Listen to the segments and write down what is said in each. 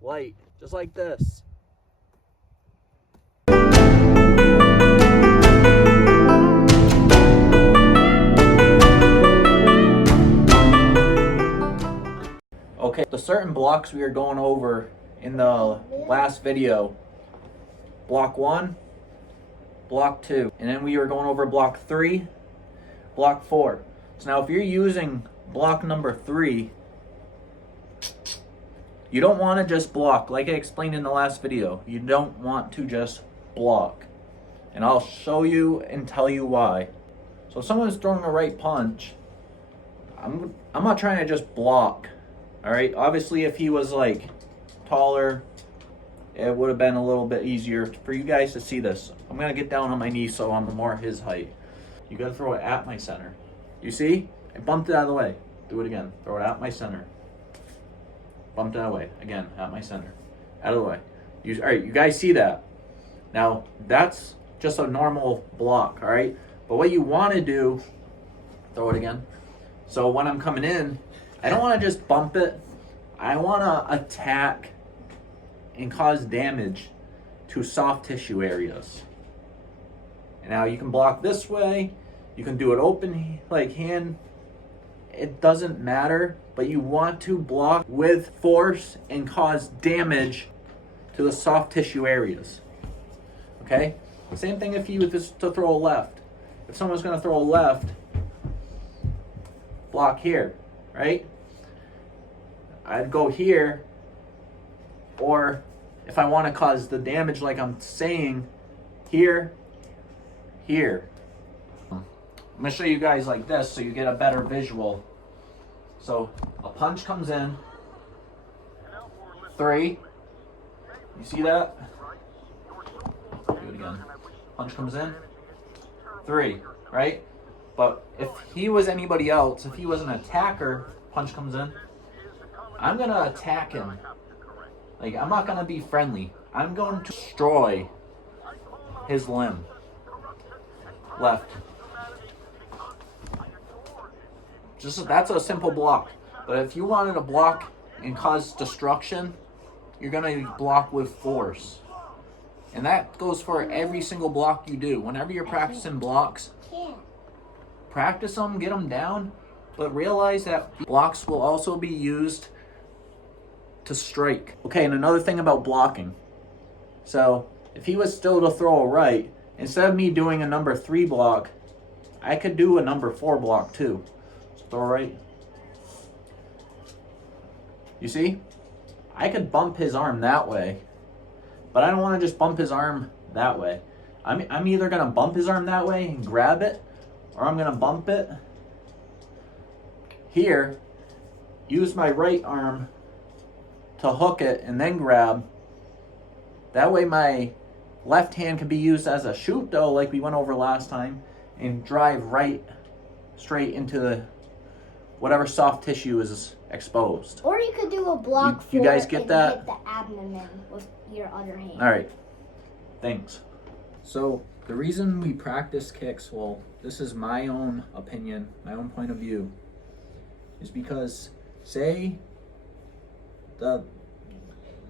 light, just like this. Okay, the certain blocks we are going over in the last video. Block 1, block 2, and then we were going over block 3, block 4. So now if you're using block number 3, you don't want to just block, like I explained in the last video. You don't want to just block. And I'll show you and tell you why. So if someone's throwing a right punch, I'm not trying to just block. Alright, obviously if he was like taller, it would have been a little bit easier for you guys to see this. I'm gonna get down on my knees so I'm more his height. You gotta throw it at my center. You see? I bumped it out of the way. Do it again. Throw it at my center. Bumped it out of the way. Again, at my center. Out of the way. Alright, you guys see that? Now, that's just a normal block, alright? But what you wanna do, throw it again. So when I'm coming in, I don't want to just bump it. I want to attack and cause damage to soft tissue areas. And now you can block this way. You can do it open like hand. It doesn't matter, but you want to block with force and cause damage to the soft tissue areas. Okay? Same thing if you was to throw a left. If someone's going to throw a left, block here. Right? I'd go here, or if I want to cause the damage like I'm saying, here, here. I'm going to show you guys like this so you get a better visual. So a punch comes in, 3, you see that? Do it again. Punch comes in, 3, right? But if he was anybody else, if he was an attacker, punch comes in, I'm going to attack him. Like, I'm not going to be friendly. I'm going to destroy his limb. Left. That's a simple block. But if you wanted to block and cause destruction, you're going to block with force. And that goes for every single block you do. Whenever you're practicing blocks, practice them, get them down, but realize that blocks will also be used to strike. Okay, and another thing about blocking. So, if he was still to throw a right, instead of me doing a number 3 block, I could do a number 4 block too. So throw a right. You see? I could bump his arm that way, but I don't want to just bump his arm that way. I'm either going to bump his arm that way and grab it, or I'm going to bump it here, use my right arm to hook it and then grab. That way my left hand can be used as a shoot though, like we went over last time, and drive right straight into the whatever soft tissue is exposed. Or you could do a block you guys get and that? hit the abdomen with your other hand. Alright. Thanks. So the reason we practice kicks, well, this is my own opinion, my own point of view, is because say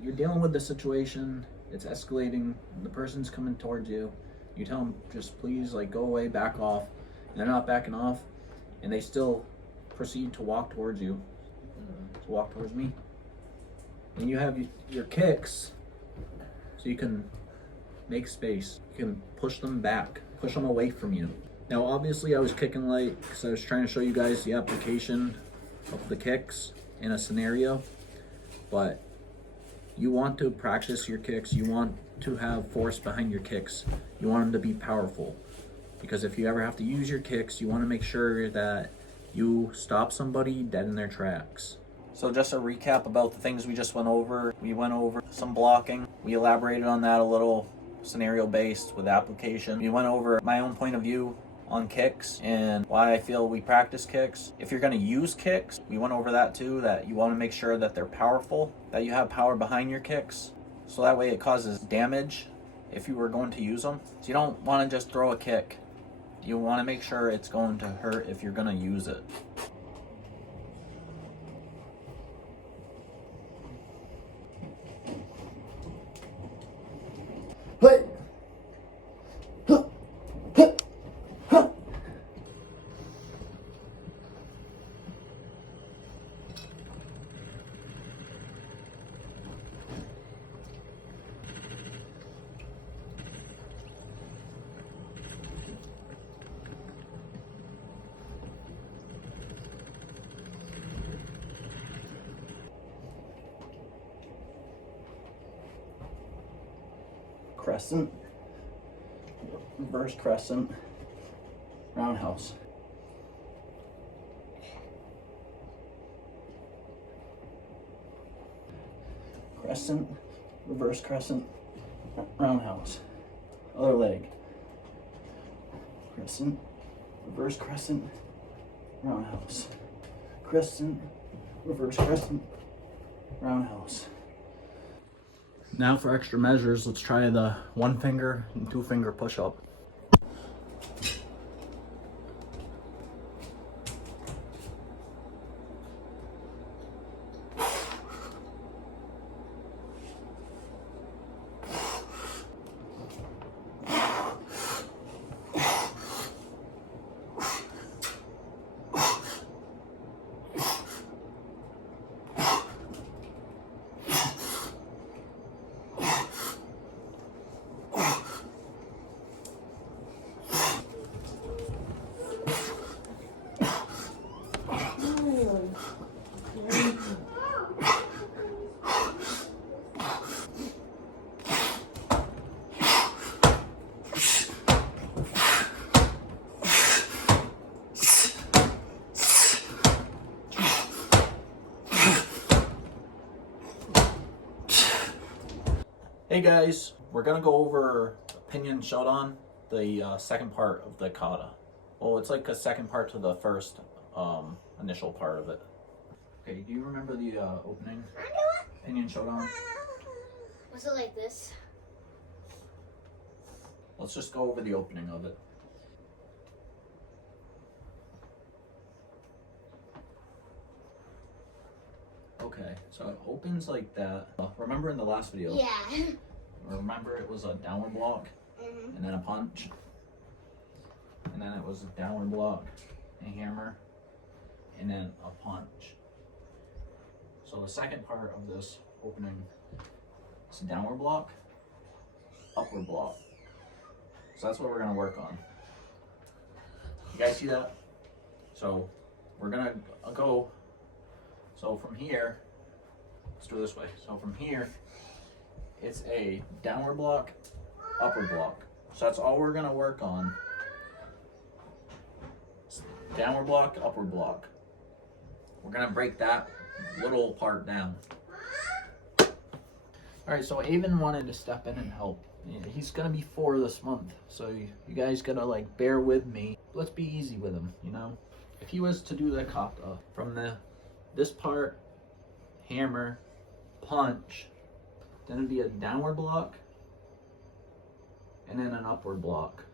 you're dealing with the situation, it's escalating, the person's coming towards you, you tell them just please like go away, back off, and they're not backing off, and they still proceed to walk towards you, to walk towards me. And you have your kicks, so you can make space, you can push them back, push them away from you. Now obviously I was kicking light because I was trying to show you guys the application of the kicks in a scenario, but you want to practice your kicks, you want to have force behind your kicks, you want them to be powerful, because if you ever have to use your kicks, you want to make sure that you stop somebody dead in their tracks. So just a recap about the things we just went over. We went over some blocking, we elaborated on that a little, scenario based with application. We went over my own point of view on kicks and why I feel we practice kicks. If you're going to use kicks, we went over that too, that you want to make sure that they're powerful, that you have power behind your kicks, so that way it causes damage if you were going to use them. So you don't want to just throw a kick. You want to make sure it's going to hurt if you're going to use it. crescent, reverse crescent, roundhouse. Crescent, reverse crescent, roundhouse. Other leg. Crescent, reverse crescent, roundhouse. Crescent, reverse crescent, roundhouse. Now for extra measures, let's try the 1 finger and 2 finger push up. Hey guys, we're gonna go over Opinion Showdown, the second part of the Kata. Well, it's like a second part to the first initial part of it. Okay, do you remember the opening? Opinion Showdown? Was it like this? Let's just go over the opening of it. Okay, so it opens like that. Remember in the last video? Yeah. Remember it was a downward block, Mm-hmm. and then a punch, and then it was a downward block, a hammer, and then a punch. So the second part of this opening is a downward block, upward block. So that's what we're gonna work on. You guys see that? So we're gonna go. So from here, let's do it this way. So from here, it's a downward block, upward block. So that's all we're gonna work on. It's downward block, upward block. We're gonna break that little part down. All right, so Avon wanted to step in and help. He's gonna be 4 this month, so you guys gotta like bear with me. Let's be easy with him, you know? If he was to do the kata from this part, hammer, punch, then it'd be a downward block, and then an upward block,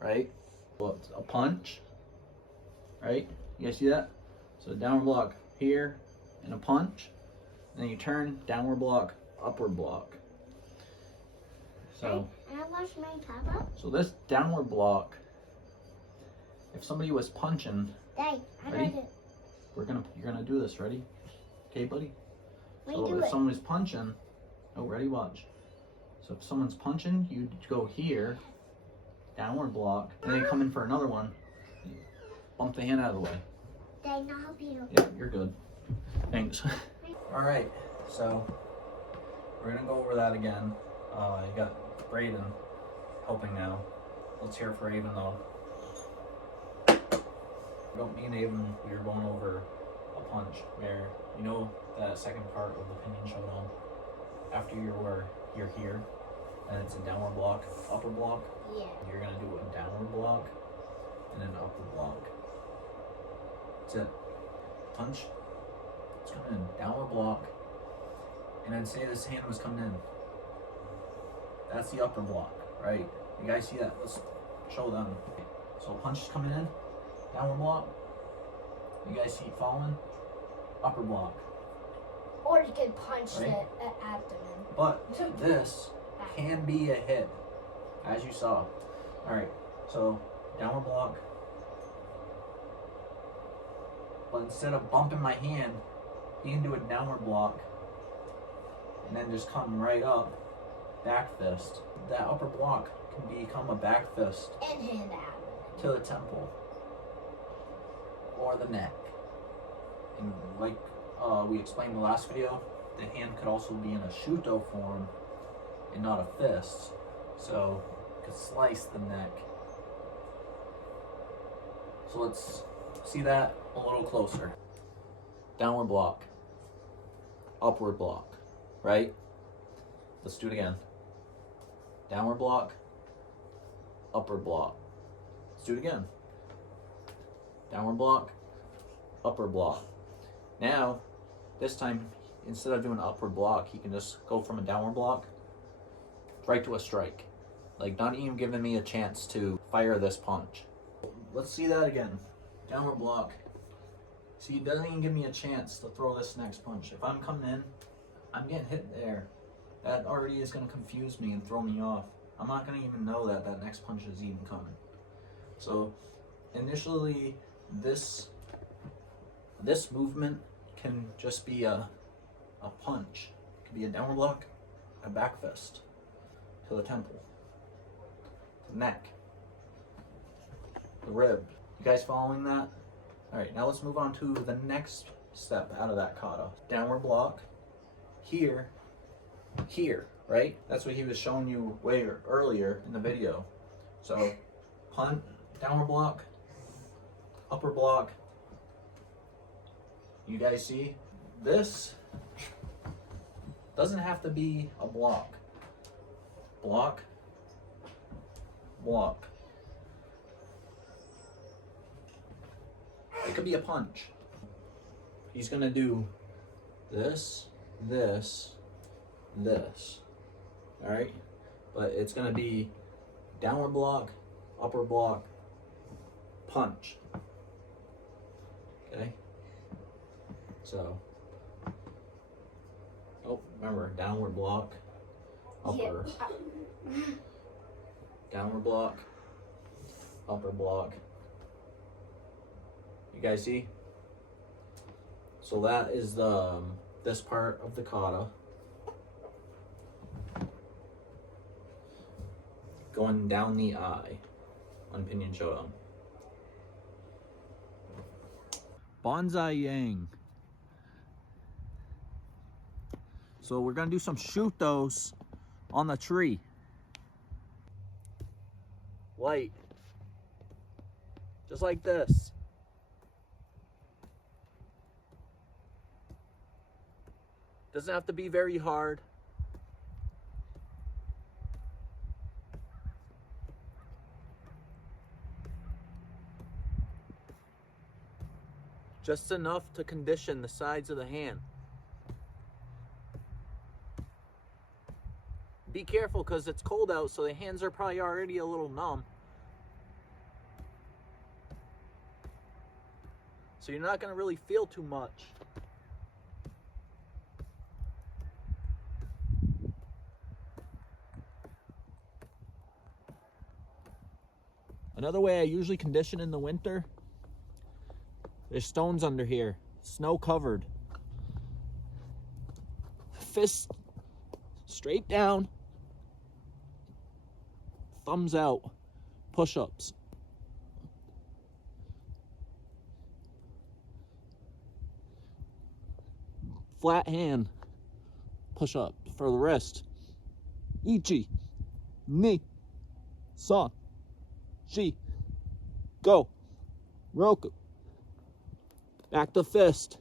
right? Well, it's a punch, right? You guys see that? So a downward block here, and a punch, then you turn, downward block, upward block. So, Can I wash my kata? so this downward block, if somebody was punching, Dad, I'm Ready? gonna do. you're gonna do this, ready? Okay, buddy? Wait, So do if it. someone's punching, oh, ready, watch. So if someone's punching, you go here, downward block, and then you come in for another one, you bump the hand out of the way. Dad, not help you. Yeah, you're good. Thanks. All right, so we're gonna go over that again. You got Brayden helping now. Let's hear it for Avon though. Me and Avon, we were going over a punch where, you know, that second part of the Opinion Showdown, after you're here, and it's a downward block, upward block, Yeah. you're gonna do a downward block and an upward block. That's it. Punch. It's coming in, downward block, and then say this hand was coming in. That's the upper block, right? You guys see that? Let's show them. Okay. So punch is coming in, downward block. You guys see it following? Upper block. Or you could punch Right. the abdomen. But this can be a hit, as you saw. All right, so downward block. But instead of bumping my hand, you can do a downward block and then just come right up, back fist. That upper block can become a back fist And hand out. to the temple or the neck. And like we explained in the last video, the hand could also be in a shuto form and not a fist. So you could slice the neck. So let's see that a little closer. Downward block, upward block, right? Let's do it again. Downward block, upward block. Let's do it again. Downward block, upward block. Now, this time, instead of doing an upward block, he can just go from a downward block right to a strike. Like, not even giving me a chance to fire this punch. Let's see that again. Downward block. See, it doesn't even give me a chance to throw this next punch. If I'm coming in, I'm getting hit there. That already is going to confuse me and throw me off. I'm not going to even know that that next punch is even coming. So, initially, this movement can just be a punch. It could be a downward block, a back fist to the temple, to the neck, the rib. You guys following that? All right, now let's move on to the next step out of that kata. Downward block, here, right? That's what he was showing you way earlier in the video. So, punt, downward block, upper block. You guys see? This doesn't have to be a block. Block, block. It could be a punch. He's gonna do this, this, this. All right? But it's gonna be downward block, upper block, punch. Okay? So, oh, remember, downward block, upper, downward block, upper block. You guys see? So that is the this part of the kata. Going down the eye on Pinyin Shodan. Bonsai Yang. So we're gonna do some shutos on the tree. Light. Just like this. Doesn't have to be very hard. Just enough to condition the sides of the hand. Be careful because it's cold out, so the hands are probably already a little numb. So you're not going to really feel too much. Another way I usually condition in the winter, there's stones under here, snow covered. Fist straight down, thumbs out, push-ups. Flat hand, push-up for the wrist. Ichi, ni, san, shi, go, roku. Back to fist.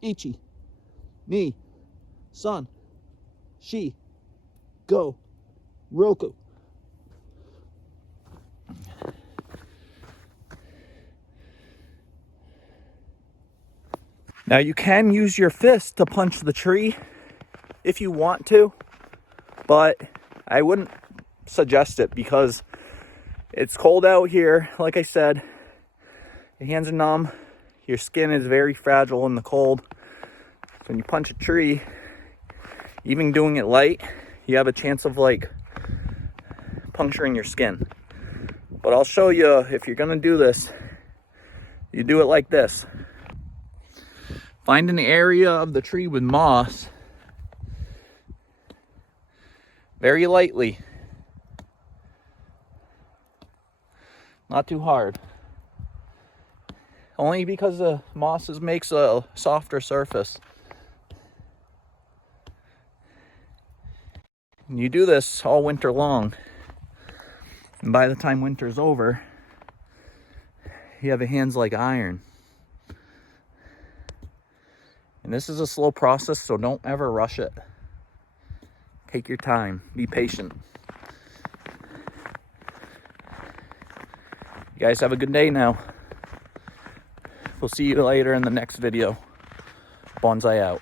Ichi, ni, san, shi, go, roku. Now you can use your fist to punch the tree if you want to, but I wouldn't suggest it because it's cold out here. Like I said, your hands are numb, your skin is very fragile in the cold. So when you punch a tree, even doing it light, you have a chance of like puncturing your skin. But I'll show you, if you're gonna do this, you do it like this. Find an area of the tree with moss, very lightly, not too hard. Only because the moss makes a softer surface. You do this all winter long. And by the time winter's over, you have your hands like iron. And this is a slow process, so don't ever rush it. Take your time. Be patient. You guys have a good day now. We'll see you later in the next video. Bonsai out.